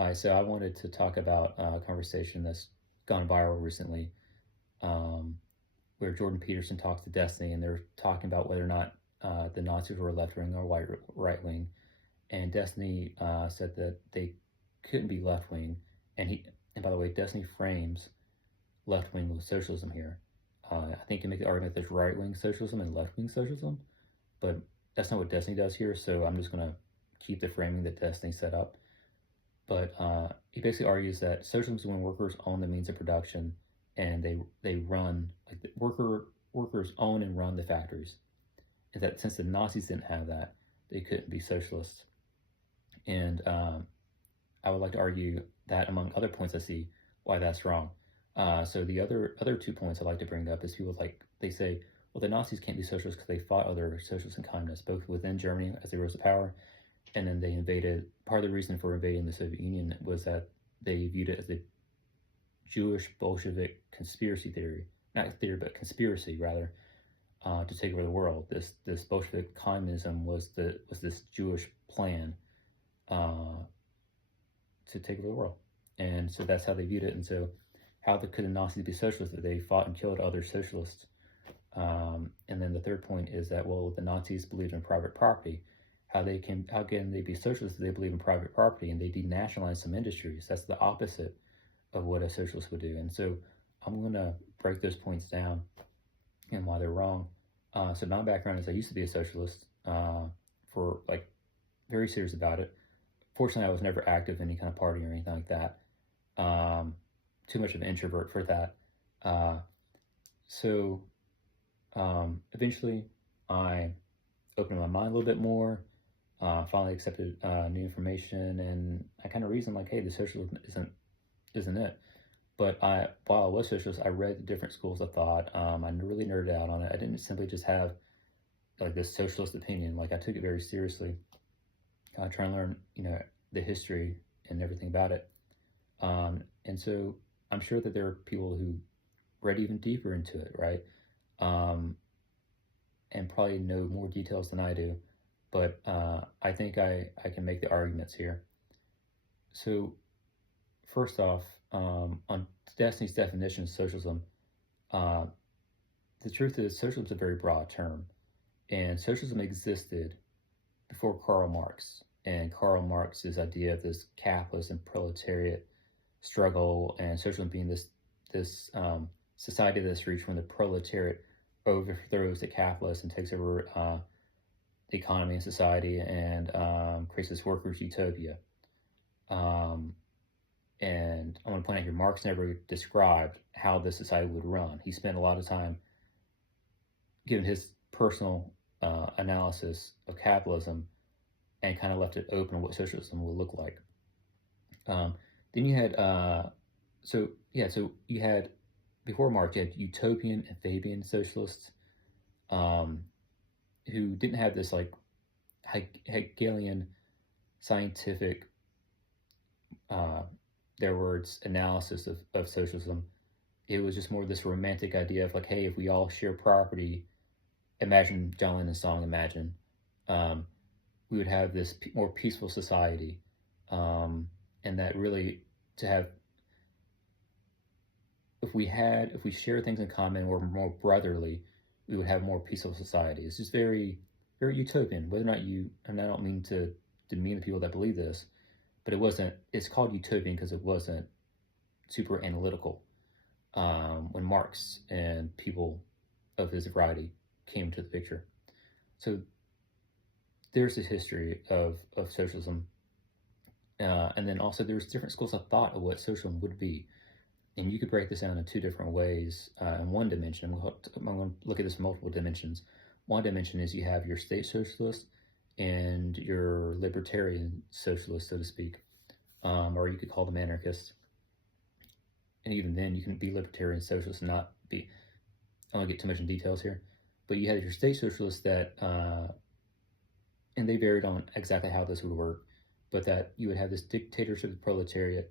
Hi, so I wanted to talk about a conversation that's gone viral recently, um, where Jordan Peterson talks to Destiny, and they're talking about whether or not the Nazis were left wing or right wing. And Destiny said that they couldn't be left wing, and by the way, Destiny frames left wing with socialism here. I think you can make the argument that there's right wing socialism and left wing socialism, but that's not what Destiny does here. So I'm just gonna keep the framing that Destiny set up. But he basically argues that socialism is when workers own the means of production and they run like the workers own and run the factories. And that since the Nazis didn't have that, they couldn't be socialists. And I would like to argue that among other points I see why that's wrong. So the other 2 points I'd like to bring up is people they say, well, the Nazis can't be socialists because they fought other socialists and communists both within Germany as they rose to power, and then they invaded. Part of the reason for invading the Soviet Union was that they viewed it as a Jewish Bolshevik conspiracy theory, not theory, but conspiracy rather, to take over the world. This Bolshevik communism was this Jewish plan to take over the world, and so that's how they viewed it. And so, how could the Nazis be socialists if they fought and killed other socialists? And then the third point is that, well, the Nazis believed in private property. How can they be socialists if they believe in private property and they denationalize some industries? That's the opposite of what a socialist would do. And so I'm going to break those points down and why they're wrong. So my background is I used to be a socialist for very serious about it. Fortunately, I was never active in any kind of party or anything like that. Too much of an introvert for that. So eventually I opened my mind a little bit more, finally accepted new information, and I kind of reasoned hey, the socialism isn't it. But while I was socialist, I read the different schools of thought. I really nerded out on it. I didn't simply just have this socialist opinion. I took it very seriously, trying to learn the history and everything about it. And so I'm sure that there are people who read even deeper into it, right? And probably know more details than I do, but I think I can make the arguments here. So first off, on Destiny's definition of socialism, the truth is socialism is a very broad term, and socialism existed before Karl Marx, and Karl Marx's idea of this capitalist and proletariat struggle, and socialism being this society that's reached when the proletariat overthrows the capitalists and takes over the economy and society, and creates this workers' utopia. And I want to point out here, Marx never described how this society would run. He spent a lot of time giving his personal analysis of capitalism and kind of left it open on what socialism will look like. Then you had, so you had, before Marx, you had utopian and Fabian socialists who didn't have this Hegelian scientific, their words, analysis of socialism. It was just more this romantic idea of hey, if we all share property, imagine John Lennon's song Imagine, we would have this more peaceful society, and that really to have, if we share things in common, or more brotherly, we would have more peaceful society. It's just very, very utopian. Whether or not I don't mean to demean the people that believe this, but it's called utopian because it wasn't super analytical when Marx and people of his variety came into the picture. So there's this history of socialism. And then also there's different schools of thought of what socialism would be. And you could break this down in two different ways. In one dimension, I'm going to look at this from multiple dimensions. One dimension is you have your state socialist and your libertarian socialist, so to speak, or you could call them anarchists. And even then, you can be libertarian socialist and not be. I don't get too much in details here, but you had your state socialists that, and they varied on exactly how this would work, but that you would have this dictatorship of the proletariat,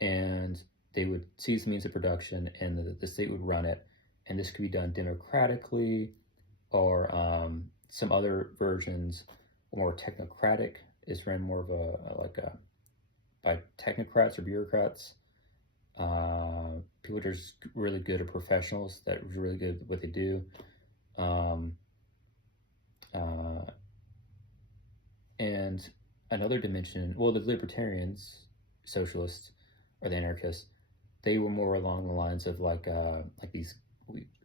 and they would seize the means of production, and the state would run it, and this could be done democratically, or some other versions more technocratic, is run more of by technocrats or bureaucrats, people that are just really good at professionals that are really good at what they do. And another dimension, well, the libertarians, socialists, or the anarchists, they were more along the lines of like these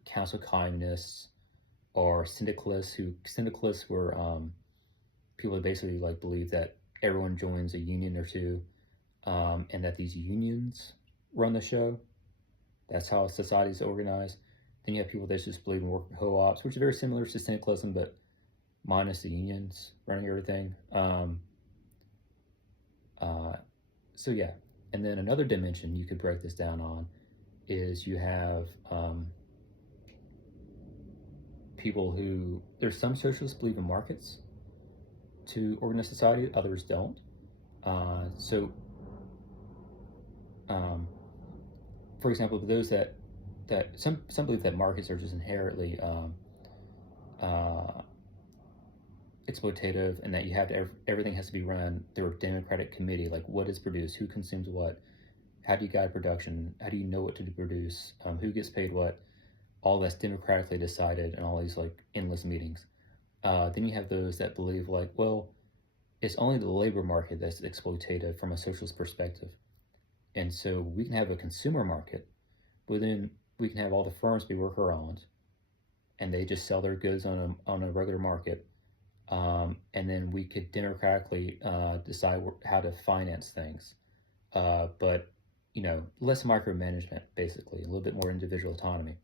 council communists or syndicalists. Syndicalists were people that basically like believe that everyone joins a union or two, and that these unions run the show. That's how society is organized. Then you have people that just believe in worker co-ops, which is very similar to syndicalism, but minus the unions running everything. So yeah, and then another dimension you could break this down on is you have people who, there's some socialists believe in markets to organize society, others don't. For example, those that some believe that markets are just inherently exploitative, and that you have to, everything has to be run through a democratic committee. Like, what is produced, who consumes what, how do you guide production, how do you know what to produce, who gets paid what, all that's democratically decided in all these like endless meetings. Then you have those that believe like, well, it's only the labor market that's exploitative from a socialist perspective. And so we can have a consumer market, but then we can have all the firms be worker owned, and they just sell their goods on a regular market. And then we could democratically decide how to finance things. But, less micromanagement, basically, a little bit more individual autonomy.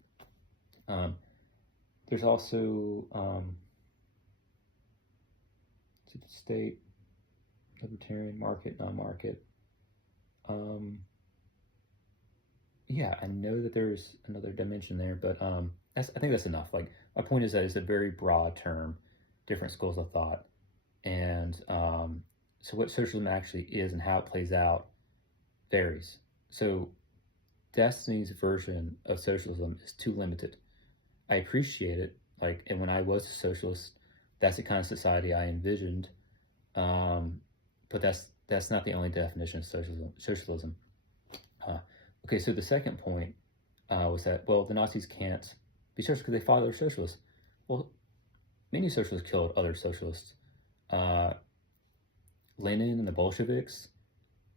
There's also state, libertarian, market, non-market. Yeah, I know that there's another dimension there, but I think that's enough. Like, my point is that it's a very broad term, different schools of thought, and so what socialism actually is and how it plays out varies. So Destiny's version of socialism is too limited. I appreciate it, like, and when I was a socialist, that's the kind of society I envisioned, but that's not the only definition of socialism. Okay, so the second point was that, well, the Nazis can't be socialists because they fought other socialists. Well, many socialists killed other socialists. Lenin and the Bolsheviks,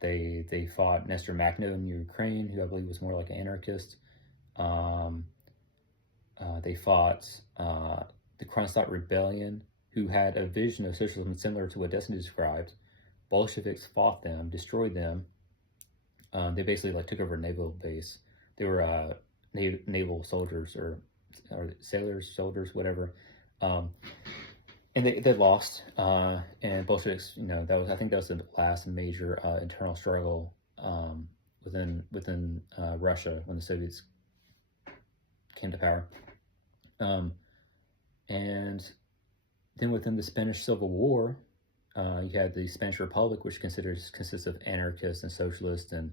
they fought Nestor Makhno in Ukraine, who I believe was more like an anarchist. They fought the Kronstadt Rebellion, who had a vision of socialism similar to what Destiny described. Bolsheviks fought them, destroyed them. They basically like took over a naval base. They were naval soldiers or sailors, soldiers, whatever. And they lost. And Bolsheviks, I think that was the last major internal struggle within Russia when the Soviets came to power. And then within the Spanish Civil War, you had the Spanish Republic, which consists of anarchists and socialists and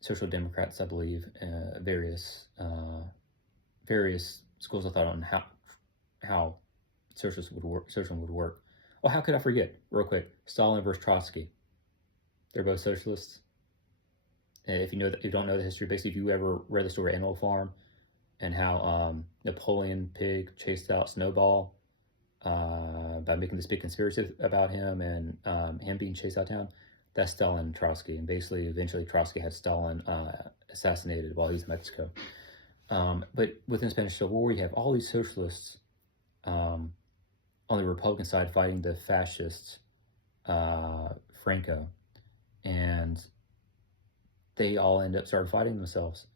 social democrats, I believe, various schools of thought on how socialism would work. Oh, how could I forget? Real quick, Stalin versus Trotsky. They're both socialists. And if you don't know the history, basically, if you ever read the story Animal Farm and how Napoleon Pig chased out Snowball by making this big conspiracy about him and him being chased out of town, that's Stalin and Trotsky. And basically, eventually, Trotsky had Stalin assassinated while he's in Mexico. But within the Spanish Civil War, you have all these socialists on the Republican side fighting the fascists, Franco, and they all end up started fighting themselves.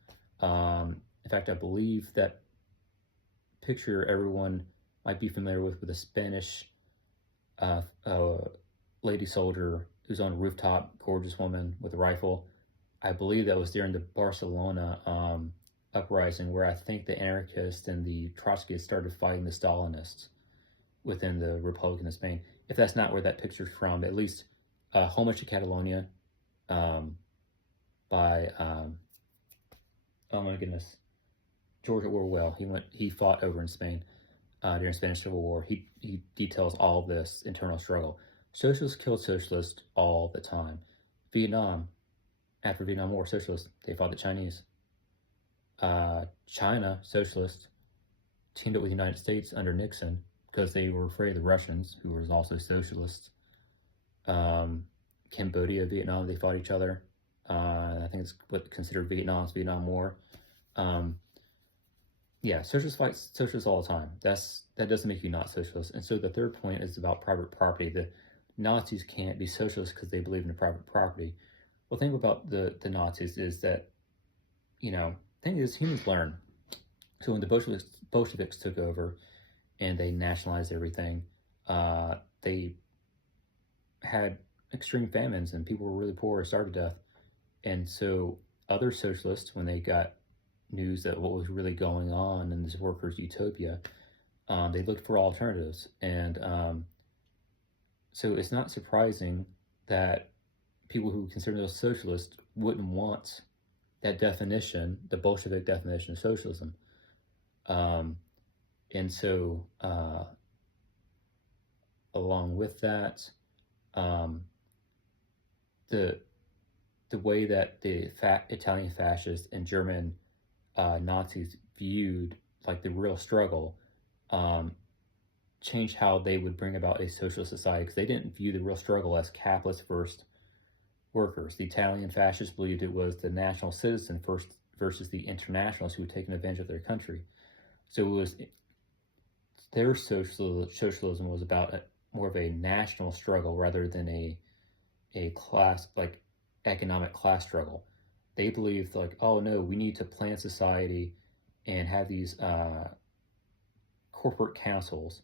In fact, I believe that picture everyone might be familiar with a Spanish lady soldier who's on a rooftop, gorgeous woman with a rifle. I believe that was during the Barcelona uprising, where I think the anarchists and the Trotskyists started fighting the Stalinists within the Republic of Spain. If that's not where that picture's from, at least Homage to Catalonia by oh my goodness, George Orwell. He fought over in Spain during the Spanish Civil War. He details all of this internal struggle. Socialists killed socialists all the time. Vietnam, after Vietnam War, socialists, they fought the Chinese. China, socialists, teamed up with the United States under Nixon because they were afraid of the Russians, who was also socialists. Cambodia, Vietnam, they fought each other. I think it's what considered Vietnam's Vietnam War. Yeah, socialists fight socialists all the time. That doesn't make you not socialist. And so the third point is about private property. The Nazis can't be socialists because they believe in private property. Well, the thing about the Nazis is that, the thing is, humans learn. So when the Bolsheviks took over and they nationalized everything, they had extreme famines and people were really poor or starved to death. And so other socialists, when they got news that what was really going on in this workers' utopia, they looked for alternatives. And so it's not surprising that people who consider themselves socialists wouldn't want that definition, the Bolshevik definition of socialism. And so along with that, the way that the Italian fascists and German Nazis viewed like the real struggle changed how they would bring about a socialist society, because they didn't view the real struggle as capitalist versus workers. The Italian fascists believed it was the national citizen first versus the internationals who had taken advantage of their country. So it was their socialism was about more of a national struggle rather than a class, like economic class struggle. They believed like, oh no, we need to plan society and have these corporate councils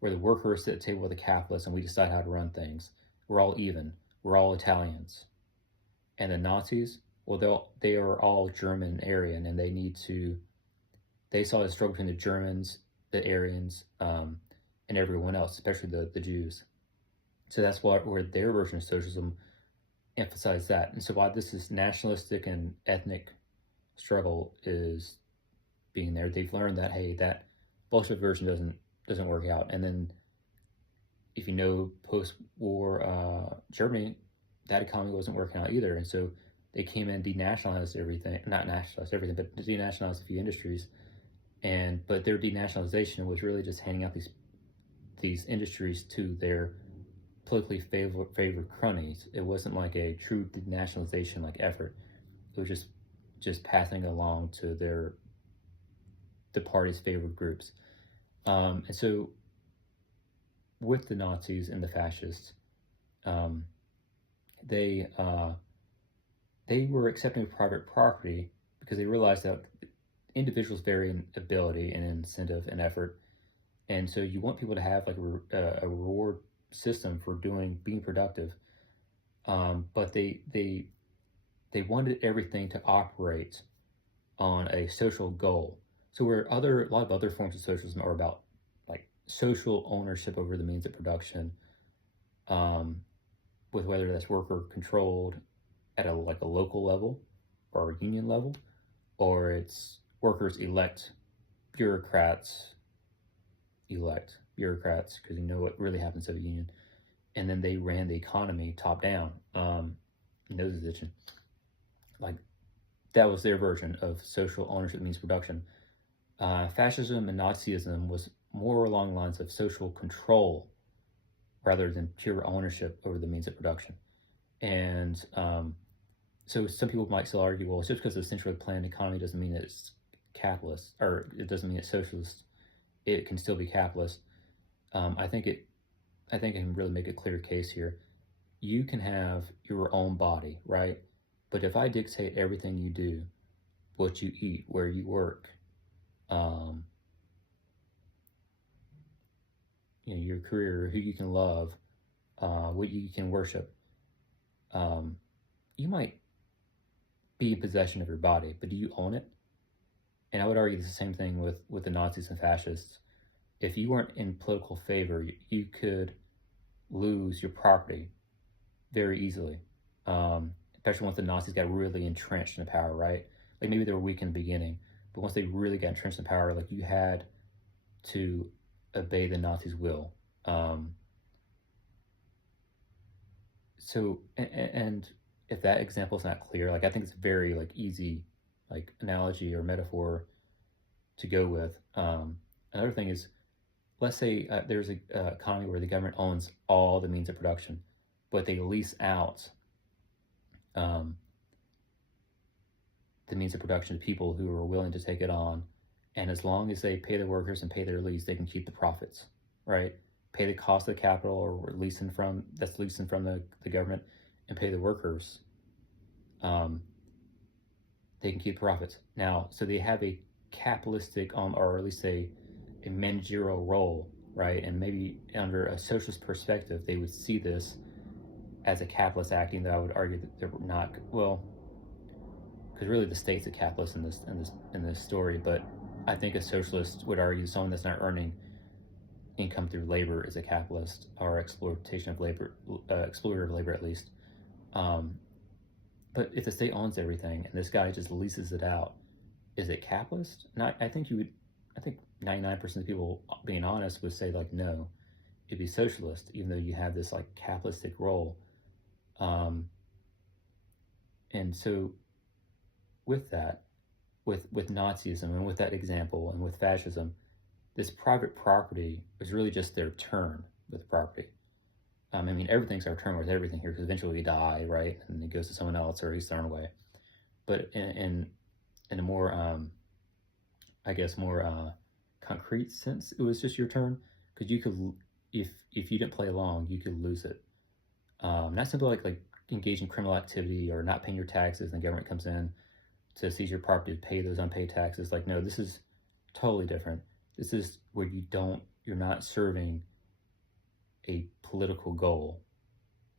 where the workers sit at the table with the capitalists and we decide how to run things. We're all even. We're all Italians. And the Nazis, well, they are all German Aryan, and they saw the struggle between the Germans, the Aryans, and everyone else, especially the Jews. So that's where their version of socialism emphasized that. And so while this is nationalistic and ethnic struggle is being there, they've learned that, hey, that Bolshevik version doesn't work out. And then if you know post-war Germany, that economy wasn't working out either. And so they came in, denationalized everything, not nationalized everything, but denationalized a few industries. But their denationalization was really just handing out these industries to their politically favored cronies. It wasn't like a true denationalization like effort. It was just passing along to the party's favored groups. And so with the Nazis and the fascists, they were accepting of private property because they realized that individuals vary in ability and incentive and effort. And so you want people to have like a reward system for being productive. But they wanted everything to operate on a social goal. So where a lot of other forms of socialism are about like social ownership over the means of production, with whether that's worker controlled at a local level or a union level, or it's workers elect bureaucrats because you know what really happens at a union, and then they ran the economy top down. Nose itching. Like that was their version of social ownership means production. Fascism and Nazism was more along the lines of social control rather than pure ownership over the means of production. And so some people might still argue, well, just because it's a centrally planned economy doesn't mean that it's capitalist, or it doesn't mean it's socialist. It can still be capitalist. I think I can really make a clear case here. You can have your own body, right? But if I dictate everything you do, what you eat, where you work, your career, who you can love, what you can worship, you might be in possession of your body, but do you own it? And I would argue it's the same thing with the Nazis and fascists. If you weren't in political favor, you could lose your property very easily, especially once the Nazis got really entrenched in power, right? Like maybe they were weak in the beginning, but once they really got entrenched in power, like you had to obey the Nazis' will. So, and if that example is not clear, like I think it's a very like easy like analogy or metaphor to go with. Another thing is, let's say there's a economy where the government owns all the means of production, but they lease out um, the means of production to people who are willing to take it on, and as long as they pay the workers and pay their lease, they can keep the profits, right? Pay the cost of the capital or leasing from the government, and pay the workers. Um, they can keep profits. Now, so they have a capitalistic, or at least a managerial role, right? And maybe under a socialist perspective, they would see this as a capitalist acting. Though I would argue that they're not. Well, because really the state's a capitalist in this story. But I think a socialist would argue someone that's not earning income through labor is a capitalist, or exploitation of labor, exploiter of labor at least. Um, but if the state owns everything and this guy just leases it out, is it capitalist? And I think you would. I think 99% of people, being honest, would say like no, it'd be socialist, even though you have this like capitalistic role. Um, and so with that, with Nazism and with that example and with fascism, this private property is really just their turn with property. I mean, everything's our turn with everything here because eventually we die, right? And it goes to someone else or he's thrown away. But in a more, I guess, more concrete sense, it was just your turn because you could, if you didn't play along, you could lose it. Not simply like engage in criminal activity or not paying your taxes, and the government comes in to seize your property to pay those unpaid taxes. Like, no, this is totally different. This is where you're not serving a political goal.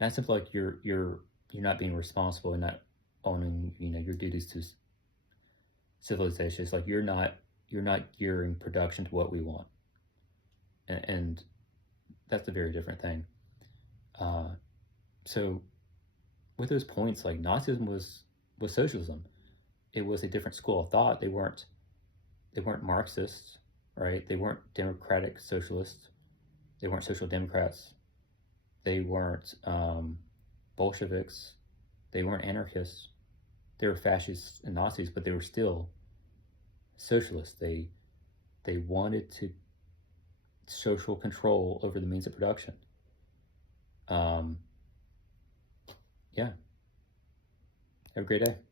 Not simply like you're not being responsible and not owning your duties to civilization. It's like you're not gearing production to what we want, and that's a very different thing. So with those points, like Nazism was socialism. It was a different school of thought. They weren't Marxists, right? They weren't democratic socialists. They weren't social democrats. They weren't Bolsheviks. They weren't anarchists. They were fascists and Nazis, but they were still socialists. They wanted to social control over the means of production. Yeah. Have a great day.